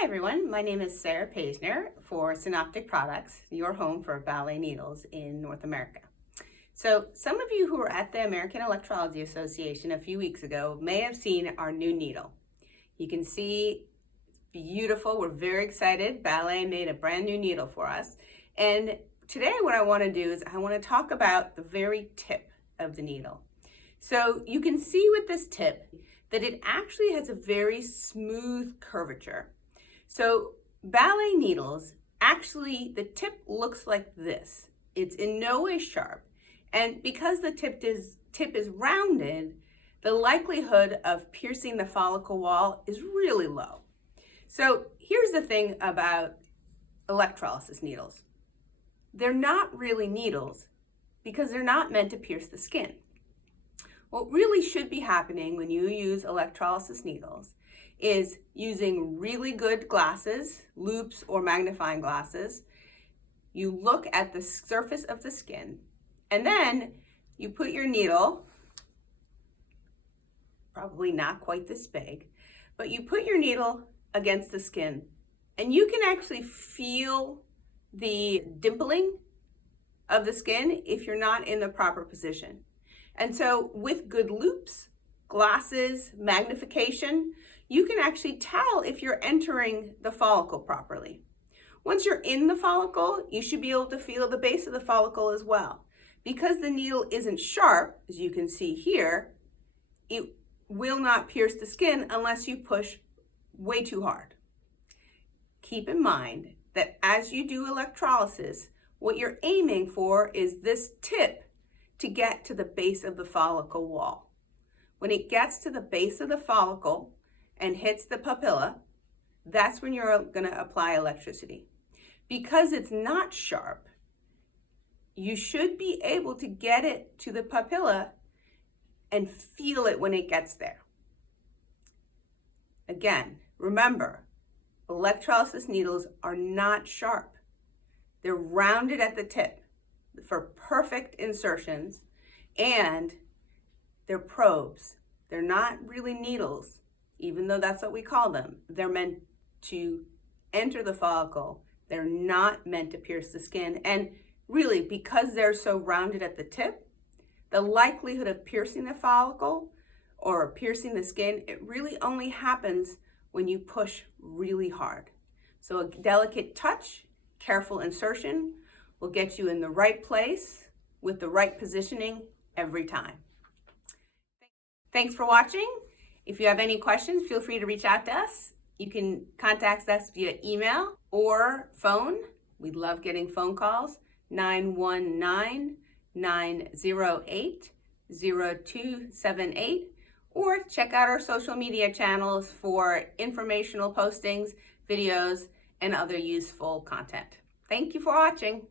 Hi everyone, my name is Sara Paisner for Synoptic Products, your home for ballet needles in North America. So some of you who were at the American Electrology Association a few weeks ago may have seen our new needle. You can see it's beautiful, we're very excited. Ballet made a brand new needle for us. And today what I want to do is I want to talk about the very tip of the needle. So you can see with this tip that it actually has a very smooth curvature. So ballet needles, actually the tip looks like this. It's in no way sharp. And because the tip is rounded, the likelihood of piercing the follicle wall is really low. So here's the thing about electrolysis needles. They're not really needles because they're not meant to pierce the skin. What really should be happening when you use electrolysis needles is using really good glasses, loupes or magnifying glasses. You look at the surface of the skin and then you put your needle, probably not quite this big, but you put your needle against the skin and you can actually feel the dimpling of the skin if you're not in the proper position. And so with good loupes, glasses, magnification, you can actually tell if you're entering the follicle properly. Once you're in the follicle, you should be able to feel the base of the follicle as well. Because the needle isn't sharp, as you can see here, it will not pierce the skin unless you push way too hard. Keep in mind that as you do electrolysis, what you're aiming for is this tip to get to the base of the follicle wall. When it gets to the base of the follicle and hits the papilla, that's when you're going to apply electricity. Because it's not sharp, you should be able to get it to the papilla and feel it when it gets there. Again, remember, electrolysis needles are not sharp. They're rounded at the tip for perfect insertions, and they're probes. They're not really needles, even though that's what we call them. They're meant to enter the follicle. They're not meant to pierce the skin. And really, because they're so rounded at the tip, the likelihood of piercing the follicle or piercing the skin, it really only happens when you push really hard. So a delicate touch, careful insertion will get you in the right place with the right positioning every time. Thanks for watching. If you have any questions, feel free to reach out to us. You can contact us via email or phone. We love getting phone calls, 919-908-0278, or check out our social media channels for informational postings, videos, and other useful content. Thank you for watching.